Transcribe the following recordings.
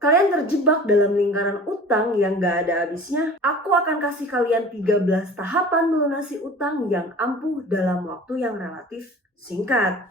Kalian terjebak dalam lingkaran utang yang gak ada habisnya? Aku akan kasih kalian 13 tahapan melunasi utang yang ampuh dalam waktu yang relatif singkat.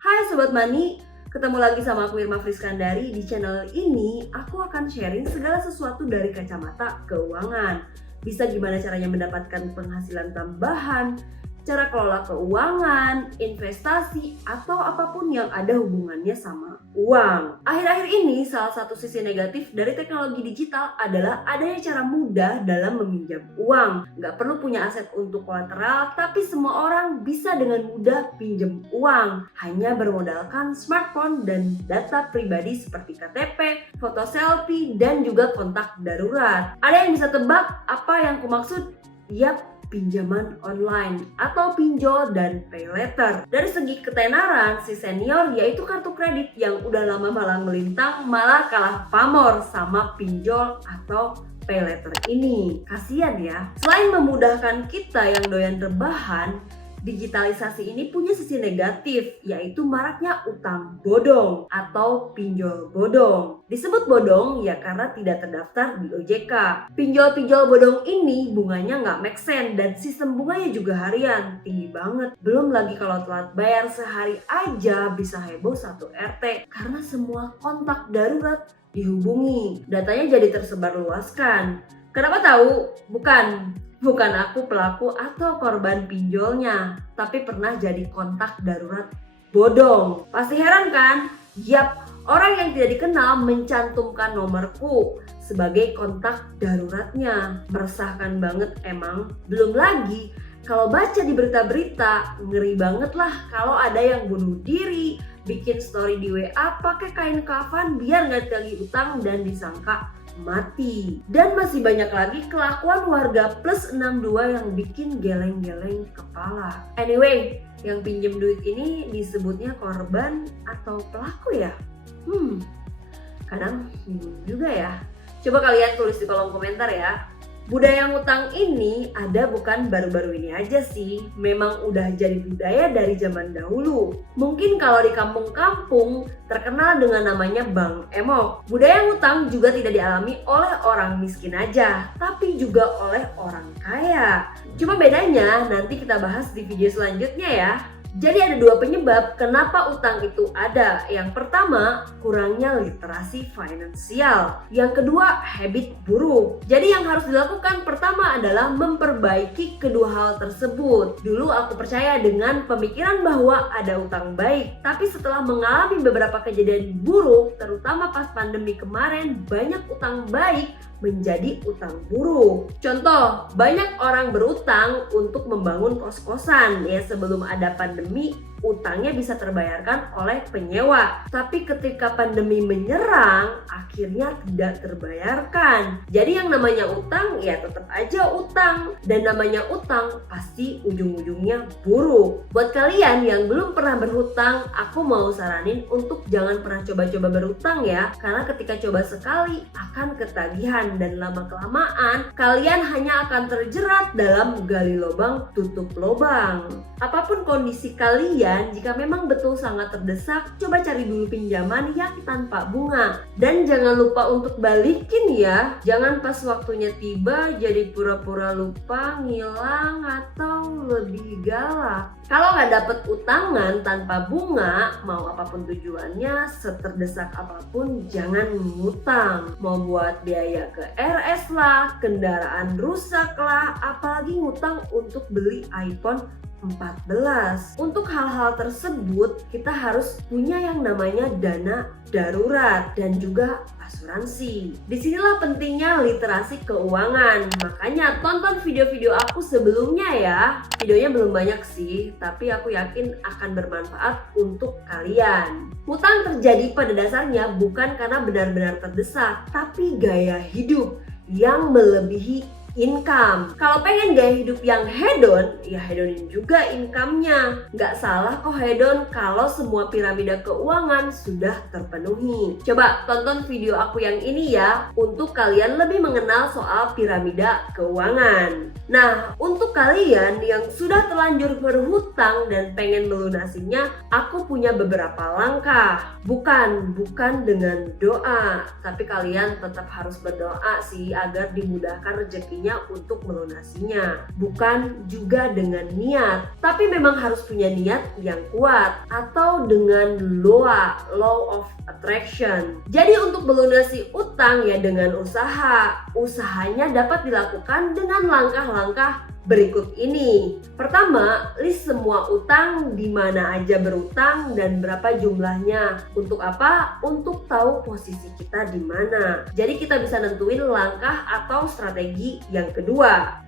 Hai Sobat Money, ketemu lagi sama aku Irma Friskandari. Di channel ini aku akan sharing segala sesuatu dari kacamata keuangan. Bisa gimana caranya mendapatkan penghasilan tambahan, cara kelola keuangan, investasi, atau apapun yang ada hubungannya sama uang. Akhir-akhir ini salah satu sisi negatif dari teknologi digital adalah adanya cara mudah dalam meminjam uang. Nggak perlu punya aset untuk kolateral, tapi semua orang bisa dengan mudah pinjam uang. Hanya bermodalkan smartphone dan data pribadi seperti KTP, foto selfie, dan juga kontak darurat. Ada yang bisa tebak apa yang kumaksud? Yap, pinjaman online atau pinjol dan pay later. Dari segi ketenaran, si senior yaitu kartu kredit yang udah lama malang melintang malah kalah pamor sama pinjol atau pay later ini. Kasian ya. Selain memudahkan kita yang doyan rebahan, digitalisasi ini punya sisi negatif, yaitu maraknya utang bodong atau pinjol bodong. Disebut bodong ya karena tidak terdaftar di OJK. Pinjol-pinjol bodong ini bunganya nggak make sense dan sistem bunganya juga harian, tinggi banget. Belum lagi kalau telat bayar sehari aja bisa heboh satu RT karena semua kontak darurat dihubungi. Datanya jadi tersebar luaskan. Kenapa tahu? Bukan aku pelaku atau korban pinjolnya, tapi pernah jadi kontak darurat bodong. Pasti heran kan? Yap, orang yang tidak dikenal mencantumkan nomorku sebagai kontak daruratnya. Meresahkan banget emang. Belum lagi kalau baca di berita-berita, ngeri banget lah kalau ada yang bunuh diri, bikin story di WA pakai kain kafan biar nggak ditagih utang dan disangka mati. Dan masih banyak lagi kelakuan warga plus 62 yang bikin geleng-geleng kepala. Anyway, yang pinjem duit ini disebutnya korban atau pelaku ya? Kadang bingung juga ya. Coba kalian tulis di kolom komentar ya. Budaya ngutang ini ada bukan baru-baru ini aja sih, memang udah jadi budaya dari zaman dahulu. Mungkin kalau di kampung-kampung terkenal dengan namanya Bang Emok. Budaya ngutang juga tidak dialami oleh orang miskin aja, tapi juga oleh orang kaya. Cuma bedanya nanti kita bahas di video selanjutnya ya. Jadi ada dua penyebab kenapa utang itu ada. Yang pertama, kurangnya literasi finansial. Yang kedua, habit buruk. Jadi yang harus dilakukan pertama adalah memperbaiki kedua hal tersebut. Dulu aku percaya dengan pemikiran bahwa ada utang baik. Tapi setelah mengalami beberapa kejadian buruk, terutama pas pandemi kemarin, banyak utang baik menjadi utang buruk. Contoh, banyak orang berutang untuk membangun kos-kosan ya sebelum ada pandemi, utangnya bisa terbayarkan oleh penyewa. Tapi ketika pandemi menyerang, akhirnya tidak terbayarkan. Jadi yang namanya utang ya tetap aja utang, dan namanya utang pasti ujung-ujungnya buruk. Buat kalian yang belum pernah berhutang, aku mau saranin untuk jangan pernah coba-coba berhutang ya, karena ketika coba sekali akan ketagihan dan lama-kelamaan kalian hanya akan terjerat dalam gali lubang tutup lubang. Apapun kondisi kalian, jika memang betul sangat terdesak, coba cari dulu pinjaman yang tanpa bunga. Dan jangan lupa untuk balikin ya. Jangan pas waktunya tiba jadi pura-pura lupa, ngilang, atau lebih galak. Kalau nggak dapet utangan tanpa bunga, mau apapun tujuannya, seterdesak apapun jangan ngutang. Mau buat biaya ke RS lah, kendaraan rusak lah, apalagi ngutang untuk beli iPhone 14. Untuk hal-hal tersebut kita harus punya yang namanya dana darurat dan juga asuransi. Disinilah pentingnya literasi keuangan. Makanya tonton video-video aku sebelumnya ya. Videonya belum banyak sih, tapi aku yakin akan bermanfaat untuk kalian. Hutang terjadi pada dasarnya bukan karena benar-benar terdesak, tapi gaya hidup yang melebihi income. Kalau pengen gaya hidup yang hedon, ya hedonin juga income-nya. Nggak salah kok hedon kalau semua piramida keuangan sudah terpenuhi. Coba tonton video aku yang ini ya, untuk kalian lebih mengenal soal piramida keuangan. Nah, untuk kalian yang sudah terlanjur berhutang dan pengen melunasinya, aku punya beberapa langkah. Bukan dengan doa, tapi kalian tetap harus berdoa sih agar dimudahkan rezekinya untuk melunasinya. Bukan juga dengan niat, tapi memang harus punya niat yang kuat atau dengan law of attraction. Jadi untuk melunasi utang ya dengan usaha. Usahanya dapat dilakukan dengan langkah-langkah berikut ini. Pertama, list semua utang, di mana aja berutang dan berapa jumlahnya. Untuk apa? Untuk tahu posisi kita di mana. Jadi kita bisa nentuin langkah atau strategi yang kedua.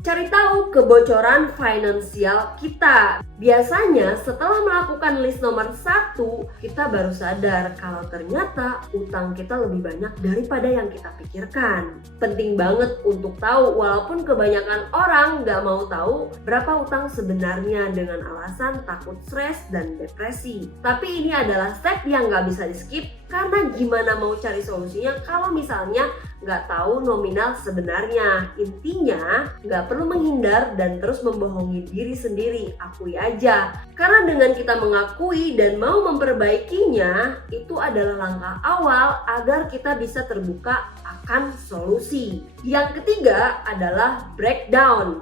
Cari tahu kebocoran finansial kita. Biasanya setelah melakukan list nomor 1, kita baru sadar kalau ternyata utang kita lebih banyak daripada yang kita pikirkan. Penting banget untuk tahu, walaupun kebanyakan orang nggak mau tahu berapa utang sebenarnya dengan alasan takut stres dan depresi. Tapi ini adalah step yang nggak bisa di skip, karena gimana mau cari solusinya kalau misalnya nggak tahu nominal sebenarnya. Intinya nggak perlu menghindar dan terus membohongi diri sendiri, akui aja. Karena dengan kita mengakui dan mau memperbaikinya, itu adalah langkah awal agar kita bisa terbuka akan solusi. Yang ketiga adalah breakdown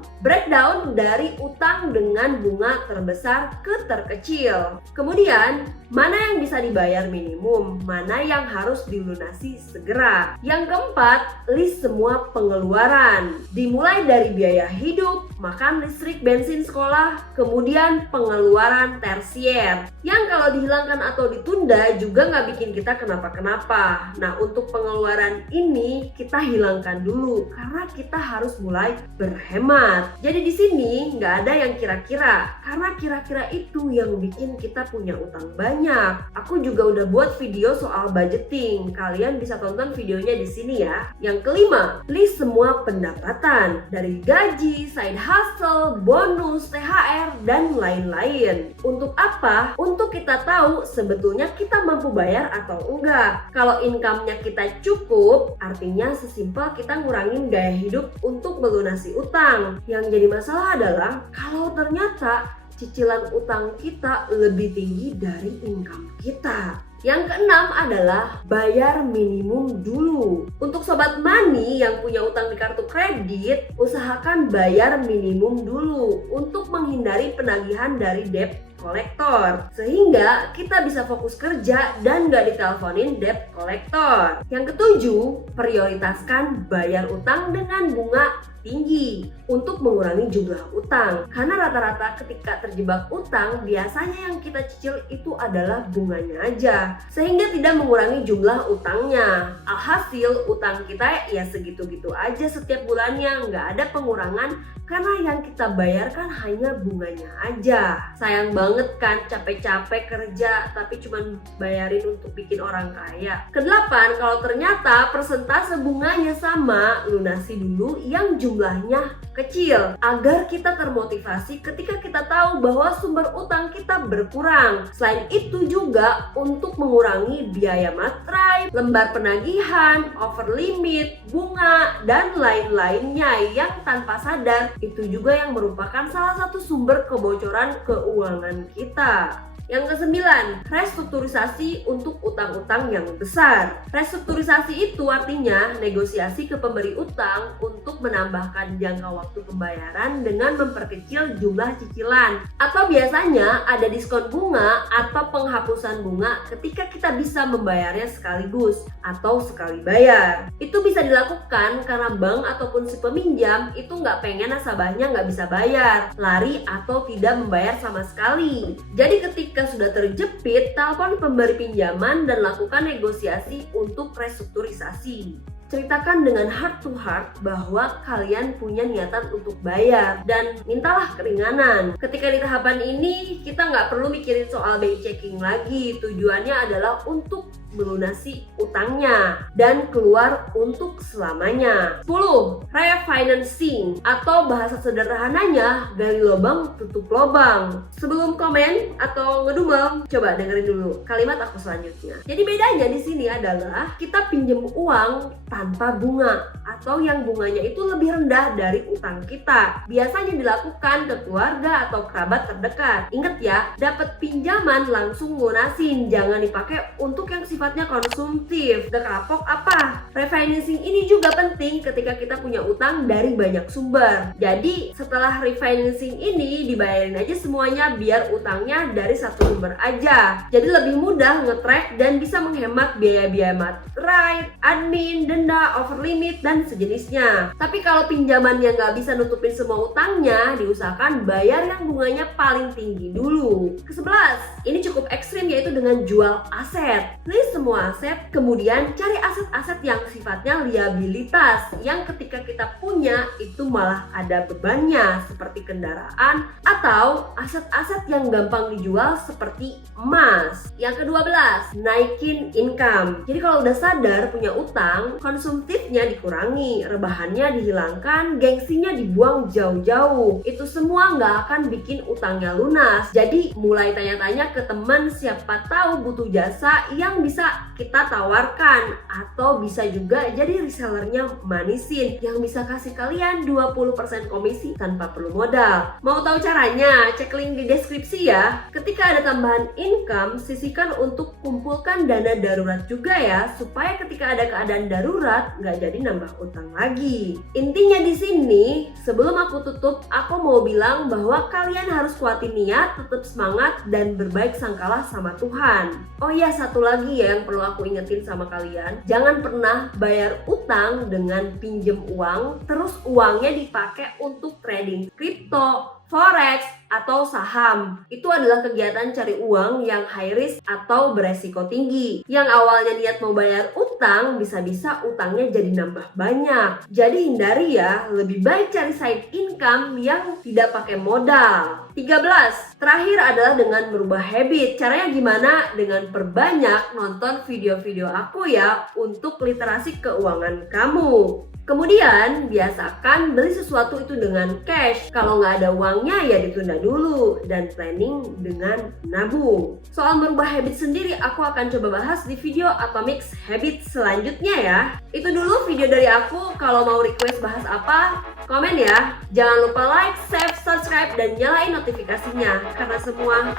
dari utang dengan bunga terbesar ke terkecil. Kemudian, mana yang bisa dibayar minimum, mana yang harus dilunasi segera. Yang keempat, list semua pengeluaran. Dimulai dari biaya hidup, makan, listrik, bensin sekolah, kemudian pengeluaran tersier. Yang kalau dihilangkan atau ditunda juga nggak bikin kita kenapa-kenapa. Nah, untuk pengeluaran ini kita hilangkan dulu karena kita harus mulai berhemat. Jadi di sini nggak ada yang kira-kira, karena kira-kira itu yang bikin kita punya utang banyak. Aku juga udah buat video soal budgeting. Kalian bisa tonton videonya di sini ya. Yang kelima, list semua pendapatan dari gaji, side hustle, bonus, THR, dan lain-lain. Untuk apa? Untuk kita tahu sebetulnya kita mampu bayar atau enggak. Kalau income-nya kita cukup, artinya sesimpel kita ngurangin gaya hidup untuk melunasi utang. Yang jadi masalah adalah kalau ternyata cicilan utang kita lebih tinggi dari income kita. Yang keenam adalah bayar minimum dulu. Untuk sobat money yang punya utang di kartu kredit, usahakan bayar minimum dulu untuk menghindari penagihan dari debt kolektor, sehingga kita bisa fokus kerja dan gak diteleponin debt kolektor. Yang ketujuh, prioritaskan bayar utang dengan bunga tinggi untuk mengurangi jumlah utang, karena rata-rata ketika terjebak utang biasanya yang kita cicil itu adalah bunganya aja, sehingga tidak mengurangi jumlah utangnya. Alhasil utang kita ya segitu-gitu aja setiap bulannya, nggak ada pengurangan karena yang kita bayarkan hanya bunganya aja. Sayang banget kan, capek-capek kerja tapi cuman bayarin untuk bikin orang kaya. Kedelapan, kalau ternyata persentase bunganya sama, lunasi dulu yang jumlahnya kecil agar kita termotivasi ketika kita tahu bahwa sumber utang kita berkurang. Selain itu juga untuk mengurangi biaya materai, lembar penagihan, over limit, bunga, dan lain-lainnya yang tanpa sadar itu juga yang merupakan salah satu sumber kebocoran keuangan kita. Yang kesembilan, restrukturisasi untuk utang-utang yang besar. Restrukturisasi itu artinya negosiasi ke pemberi utang untuk menambahkan jangka waktu pembayaran dengan memperkecil jumlah cicilan. Atau biasanya ada diskon bunga atau penghapusan bunga ketika kita bisa membayarnya sekaligus atau sekali bayar. Itu bisa dilakukan karena bank ataupun si peminjam itu nggak pengen nasabahnya nggak bisa bayar, lari atau tidak membayar sama sekali. Jadi ketika sudah terjepit, telepon pemberi pinjaman dan lakukan negosiasi untuk restrukturisasi. Ceritakan dengan heart to heart bahwa kalian punya niatan untuk bayar dan mintalah keringanan. Ketika di tahapan ini kita nggak perlu mikirin soal BI checking lagi. Tujuannya adalah untuk melunasi utangnya dan keluar untuk selamanya. 10. Refinancing atau bahasa sederhananya gali lubang tutup lubang. Sebelum komen atau ngedumel, coba dengerin dulu kalimat aku selanjutnya. Jadi bedanya di sini adalah kita pinjam uang tanpa bunga atau yang bunganya itu lebih rendah dari utang kita. Biasanya dilakukan ke keluarga atau kerabat terdekat. Ingat ya, dapat pinjaman langsung lunasin, jangan dipakai untuk yang sifatnya konsumtif. Udah kapok apa? Refinancing ini juga penting ketika kita punya utang dari banyak sumber. Jadi setelah refinancing ini dibayarin aja semuanya biar utangnya dari satu sumber aja. Jadi lebih mudah nge-track dan bisa menghemat biaya-biaya materai, admin, denda, over limit, dan sejenisnya. Tapi kalau pinjamannya nggak bisa nutupin semua utangnya, diusahakan bayar yang bunganya paling tinggi dulu. Ke-11, ini cukup ekstrim yaitu dengan jual aset. List semua aset, kemudian cari aset-aset yang sifatnya liabilitas, yang ketika kita punya itu malah ada bebannya seperti kendaraan atau aset-aset yang gampang dijual seperti emas. Yang ke-12, naikin income. Jadi kalau udah sadar punya utang, konsumtifnya dikurangi, rebahannya dihilangkan, gengsinya dibuang jauh-jauh. Itu semua nggak akan bikin utangnya lunas. Jadi mulai tanya-tanya ke teman, siapa tahu butuh jasa yang bisa kita tawarkan, atau bisa juga jadi resellernya Manisin yang bisa kasih kalian 20% komisi tanpa perlu modal. Mau tahu caranya? Cek link di deskripsi ya. Ketika ada tambahan income, sisihkan untuk kumpulkan dana darurat juga ya, supaya ketika ada keadaan darurat nggak jadi nambah utang lagi. Intinya di sini, sebelum aku tutup, aku mau bilang bahwa kalian harus kuatin niat, tetap semangat, dan berbaik sangkalah sama Tuhan. Oh iya, satu lagi ya yang perlu aku ingetin sama kalian, jangan pernah bayar utang dengan pinjem uang, terus uangnya dipakai untuk trading kripto, forex, atau saham. Itu adalah kegiatan cari uang yang high risk atau beresiko tinggi. Yang awalnya niat mau bayar utang, bisa-bisa utangnya jadi nambah banyak. Jadi hindari ya, lebih baik cari side income yang tidak pakai modal. 13. Terakhir adalah dengan merubah habit. Caranya gimana? Dengan perbanyak nonton video-video aku ya untuk literasi keuangan kamu. Kemudian biasakan beli sesuatu itu dengan cash. Kalau nggak ada uangnya ya ditunda dulu dan planning dengan nabung. Soal merubah habit sendiri aku akan coba bahas di video Atomic Habits selanjutnya ya. Itu dulu video dari aku. Kalau mau request bahas apa, komen ya. Jangan lupa like, save, subscribe, dan nyalain notifikasinya karena semua